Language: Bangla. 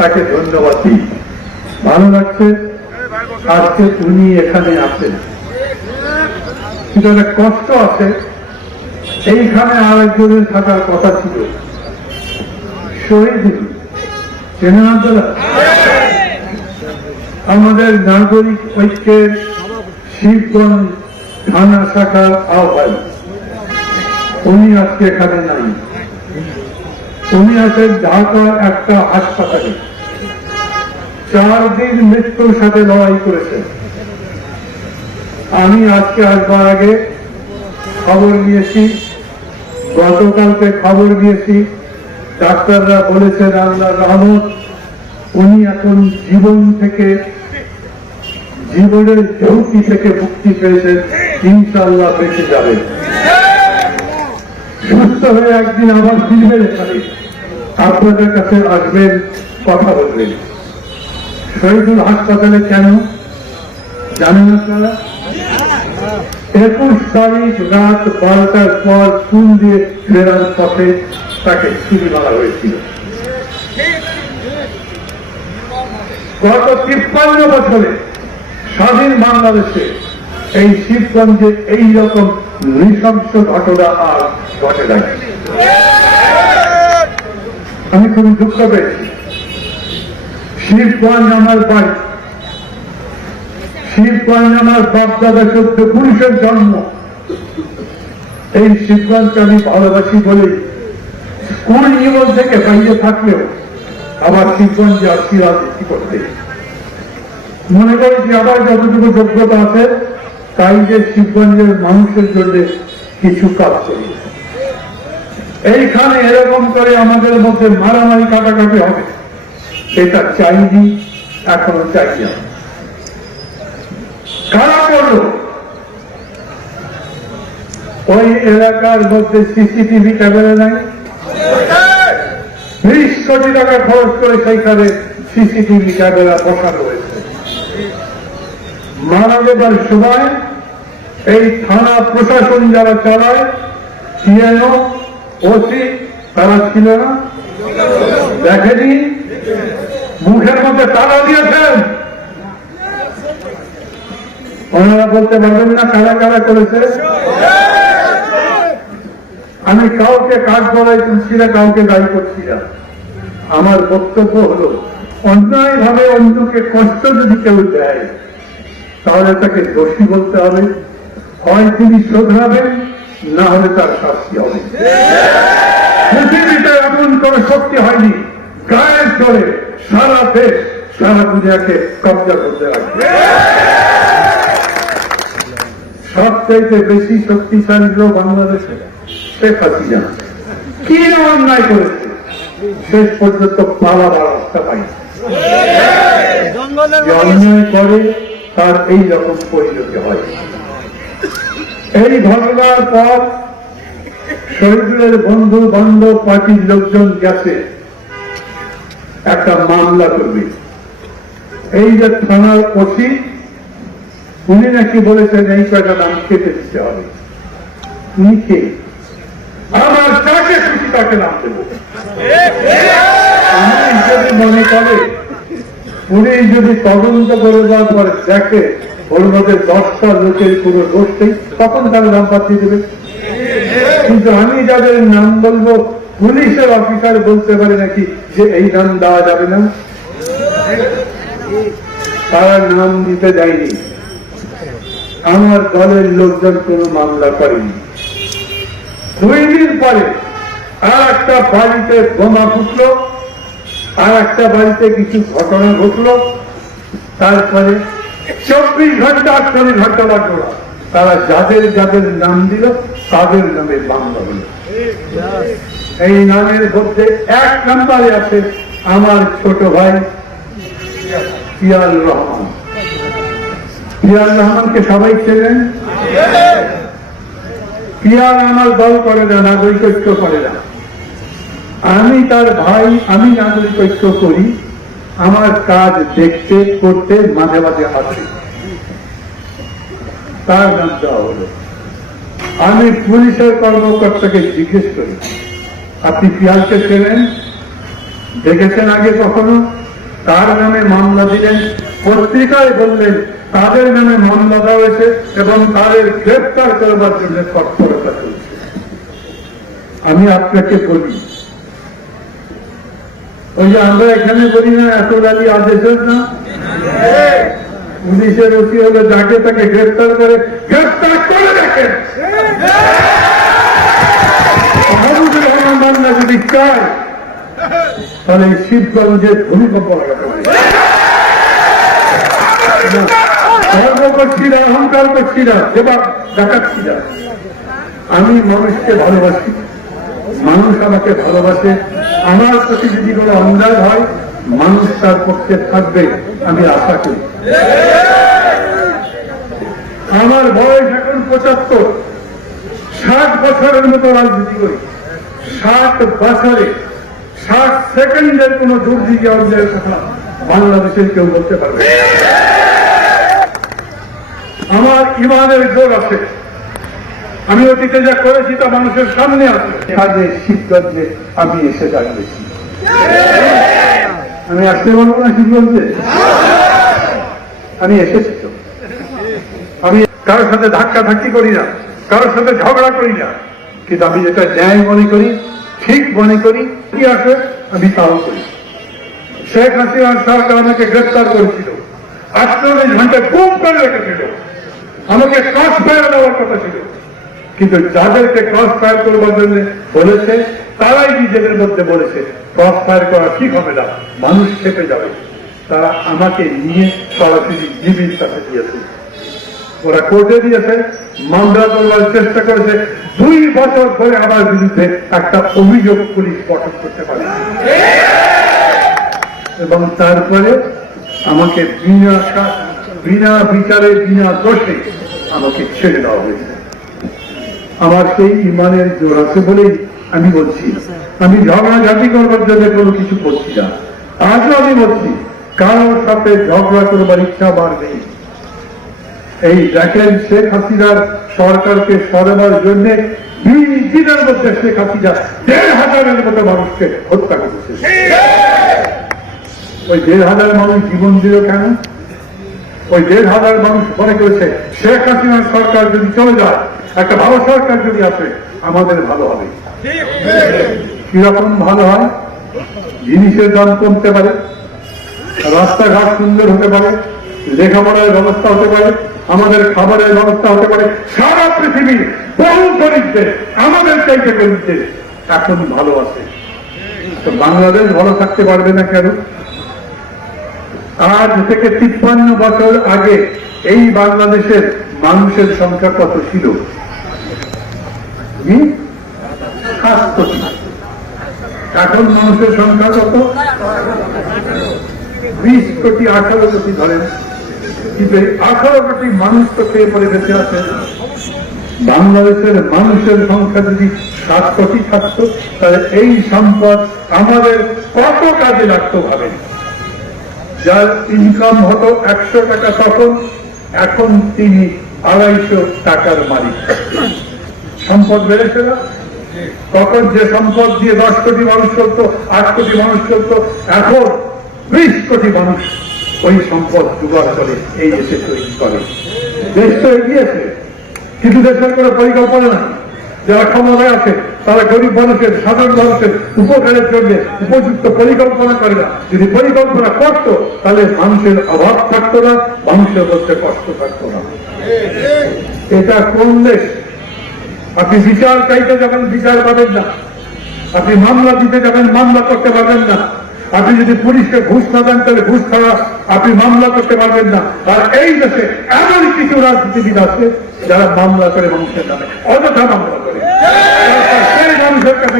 তাকে ধন্যবাদ দিই। ভালো লাগছে, আজকে উনি এখানে আছেন। কিন্তু কষ্ট আছে, এইখানে আরেকজনের থাকার কথা ছিল। শহীদ আমাদের নাগরিক ঐক্যের শিবগঞ্জ থানা শাখার আহ্বায়ক। উনি আজকে এখানে নাই। উনি আছেন ঢাকার একটা হাসপাতালে। চার দিন মৃত্যুর সাথে লড়াই করেছেন আমি আজকে আসবার আগে খবর নিয়েছি গতকালকে খবর নিয়েছি ডাক্তাররা বলেছেন আল্লাহ রহমত, উনি এখন জীবন থেকে, জীবনের ঝৌকি থেকে মুক্তি পেয়েছেন ইনশাল্লাহ বেঁচে যাবে। সুস্থ হয়ে একদিন আবার ফিরবেন এখানে। আপনাদের কাছে আসবেন, কথা বলবেন। শহীদুল হাসপাতালে কেন? জানেন আপনারা? একুশ তারিখ রাত বারোটার পর ফুল দিয়ে ফেরার পথে তাকে ছুটি মারা হয়েছিল। গত তিপ্পান্ন বছরে স্বাধীন বাংলাদেশে এই শিবগঞ্জে এই রকম নৃশংস ঘটনা আর ঘটে নাই আমি খুবই দুঃখ পেয়েছি। শিবগঞ্জ আমার বাড়ি। শিবগঞ্জ আমার পুরুষের জন্ম। এই শিবগঞ্জকে আমি ভালোবাসি বলেই স্কুল জীবন থেকে বাইরে থাকলেও আবার শিবগঞ্জে করতে। মনে করি যে আবার যতটুকু যোগ্যতা আছে, তাই যে শিবগঞ্জের মানুষের জন্য কিছু কাজ করি। এইখানে এরকম করে আমাদের মধ্যে মারামারি কাটাকাটি হবে। এটা চাইনি, এখনও চাই না কারা করল ওই এলাকার মধ্যে সিসিটিভি ক্যামেরা নাই? বিশ কোটি টাকা খরচ করে সেইখানে সিসিটিভি ক্যামেরা বসানো হয়েছে। মারা যাবার সময় এই থানা প্রশাসন যারা চালায় সিএনও ওসি, তারা ছিল না। দেখেনি? মুখের মধ্যে তালা দিয়েছেন। ওনারা বলতে পারবেন না কারা কারা করেছে। আমি কাউকে কাজ করাই করছি না, কাউকে দায়ী করছি না। আমার বক্তব্য হলো অন্যায় ভাবে অন্যকে কষ্ট যদি কেউ দেয়, তাহলে তাকে দোষী বলতে হবে। হয় তিনি শোধরাবেন, না হলে তার শাস্তি হবে। পৃথিবীতে এমন কোন শক্তি হয়নি, গায়ের জোরে সারা দেশ সারা দুনিয়াকে কবজা করতে রাখবে সবচাইতে বেশি শক্তিশালী লোক বাংলাদেশে শেখ হাসিনা। কি অন্যায় করেছে? শেষ পর্যন্ত পালাবার রাস্তা পাই অন্যায় করে তার এই রকম পরিণতি হয়। এই ঘটনার পর শহীদুলের বন্ধু বান্ধব পার্টির লোকজন গেছে। একটা মামলা করবে। এই যে থানার ওসি, উনি নাকি বলেছেন এই কয়টা নাম কেটে দিতে হবে। কে? আমার কাকে খুশি তাকে নাম যদি মনে করে, উনি যদি তদন্ত করে দেওয়ার পরে দেখে ওর মধ্যে দশটা লোকের কোনো দোষ নেই, তখন তার নাম পাঠিয়ে দেবে। কিন্তু আমি যাদের নাম বলব পুলিশের অফিসার বলতে পারে নাকি যে এই নাম দেওয়া যাবে না? তারা নাম দিতে দেয়নি আমার দলের লোকজন কোনো মামলা করেনি। দুই দিন পরে আর একটা বাড়িতে বোমা ফুটলো আর একটা বাড়িতে কিছু ঘটনা ঘটলো। তারপরে চব্বিশ ঘণ্টা আটচল্লিশ ঘণ্টা লাগল। তারা যাদের যাদের নাম দিল, তাদের নামে মামলা হলো। এই নামের মধ্যে এক নাম্বারে আছে আমার ছোট ভাই পিয়াল রহমান। পিয়াল রহমানকে সবাই চেনেন? পিয়াল আমার দল করে না নাগরিক ঐক্য করে না। আমি তার ভাই, আমি নাগরিক ঐক্য করি। আমার কাজ দেখতে, করতে মাঝে মাঝে আসে তার নাম দেওয়া হলো আমি পুলিশের কর্মকর্তাকে জিজ্ঞেস করি, আপনি পিয়ালকে চেনেন? দেখেছেন আগে কখনো? তার নামে মামলা দিলেন, পত্রিকায় বললেন, তাদের নামে মামলা দেওয়া হয়েছে এবং তাদের গ্রেপ্তার করবার জন্য তৎপরতা চলছে। আমি আপনাকে বলি, ওই যে আমরা এখানে বলি না এত লালি আদেশের না। পুলিশের অতি হলে যাকে তাকে গ্রেপ্তার করে গ্রেপ্তার করে দেখেন। বাংলা যদি চায় তাহলে শিবগঞ্জের ভূমিকম্প করছি না অহংকার করছি না জবাব দেখাচ্ছি না আমি মানুষকে ভালোবাসি। মানুষ আমাকে ভালোবাসে। আমার প্রতি যদি কোনো অন্যায় হয়, মানুষ তার পক্ষে থাকবে, আমি আশা করি। আমার বয়স এখন পঁচাত্তর। ষাট বছরের মতো রাজনীতি করি। ষাট বছরে ষাট সেকেন্ডের কোন দুর্নীতি অন্যায়ের কথা বাংলাদেশের কেউ বলতে পারবে আমার ইমানের জোর আছে। আমি অতীতে যা করেছি তা মানুষের সামনে আছে। কাজে শীতগঞ্জে আমি এসে দাঁড়িয়েছি। আমি আসতে পারব না শীতগঞ্জে আমি এসেছি তো। আমি কারোর সাথে ধাক্কা ধাক্কি করি না। কারোর সাথে ঝগড়া করি না। কিন্তু আমি যেটা ন্যায় মনে করি, ঠিক মনে করি, কি আছে, আমি তাও করি। শেখ হাসিনার সরকার আমাকে গ্রেপ্তার করেছিল। আটচল্লিশ ঘণ্টা গুম করে রেখেছিল আমাকে ক্রস ফায়ার দেওয়ার কথা ছিল। কিন্তু যাদেরকে ক্রস ফায়ার করবার জন্য বলেছে, তারাই নিজেদের মধ্যে বলেছে, ক্রস ফায়ার করা ঠিক হবে না, মানুষ খেপে যাবে। তারা আমাকে নিয়ে সরাসরি জিবির কাছে দিয়েছে ওরা কোর্টে দিয়েছে, মামলা করবার চেষ্টা করেছে। দুই বছর ধরে আমার বিরুদ্ধে একটা অভিযোগ পুলিশ গঠন করতে পারে। এবং তারপরে আমাকে বিনা বিনা বিচারে, বিনা দোষে আমাকে ছেড়ে দেওয়া হয়েছে। আমার সেই ইমানের জোর আছে বলেই আমি বলছি আমি ঝগড়াঝাটি করবার জন্য কোনো কিছু করছি না। আজও আমি বলছি, কারোর সাথে ঝগড়া করবার ইচ্ছা নেই। এই দেখেন শেখ হাসিনার সরকারকে সরাবার জন্য দুই দিনের মধ্যে শেখ হাসিনা দেড় হাজারের মতো মানুষকে হত্যা করেছে। ওই দেড় হাজার মানুষ জীবন দিল কেন? ওই দেড় হাজার মানুষ মনে করেছে, শেখ হাসিনার সরকার যদি চলে যায়, একটা ভালো সরকার যদি আসে, আমাদের ভালো হবে। কীরকম ভালো হয়? জিনিসের দাম কমতে পারে, রাস্তাঘাট সুন্দর হতে পারে, লেখাপড়ার ব্যবস্থা হতে পারে আমাদের খাবারের ব্যবস্থা হতে পারে। সারা পৃথিবীর বহু গরিবদের আমাদের চাইতে গরিবদের এখন ভালো আছে। তো বাংলাদেশ ভালো থাকতে পারবে না কেন? আজ থেকে তিপ্পান্ন বছর আগে এই বাংলাদেশের মানুষের সংখ্যা কত ছিল? এখন মানুষের সংখ্যা কত? বিশ কোটি আঠারো কোটি ধরেন। কিন্তু আঠারো কোটি মানুষ তো খেয়ে পরে বেঁচে আছে। বাংলাদেশের মানুষের সংখ্যা যদি সাত কোটি থাকতো, তাহলে এই সম্পদ আমাদের কত কাজে লাগতো ভাবেন যার ইনকাম হতো একশো টাকা তখন, এখন তিনি আড়াইশো টাকার মালিক। সম্পদ বেড়েছে না? তখন যে সম্পদ দিয়ে দশ কোটি মানুষ চলতো, আট কোটি মানুষ চলতো, এখন বিশ কোটি মানুষ ওই সম্পদ জোগাড় করে এই দেশে তৈরি করে। দেশ তো এগিয়েছে কিন্তু দেশের কোনো পরিকল্পনা না যারা ক্ষমতায় আছে, তারা গরিব মানুষের, সাধারণ মানুষের উপকারের জন্য উপযুক্ত পরিকল্পনা করে না। যদি পরিকল্পনা করত, তাহলে মানুষের অভাব থাকতো না, মানুষের মধ্যে কষ্ট থাকতো না। এটা কোন দেশ? আপনি বিচার চাইতে যাবেন বিচার পাবেন না, আপনি মামলা দিতে যাবেন মামলা করতে পারবেন না, আপনি যদি পুলিশকে ঘুষ না দেন, তাহলে ঘুষ ছাড়া আপনি মামলা করতে পারবেন না। আর এই দেশে এমন কিছু রাজনীতিবিদ আছে যারা মামলা করে মানুষের নামে অযথা মামলা করে। সেই মানুষের কাছে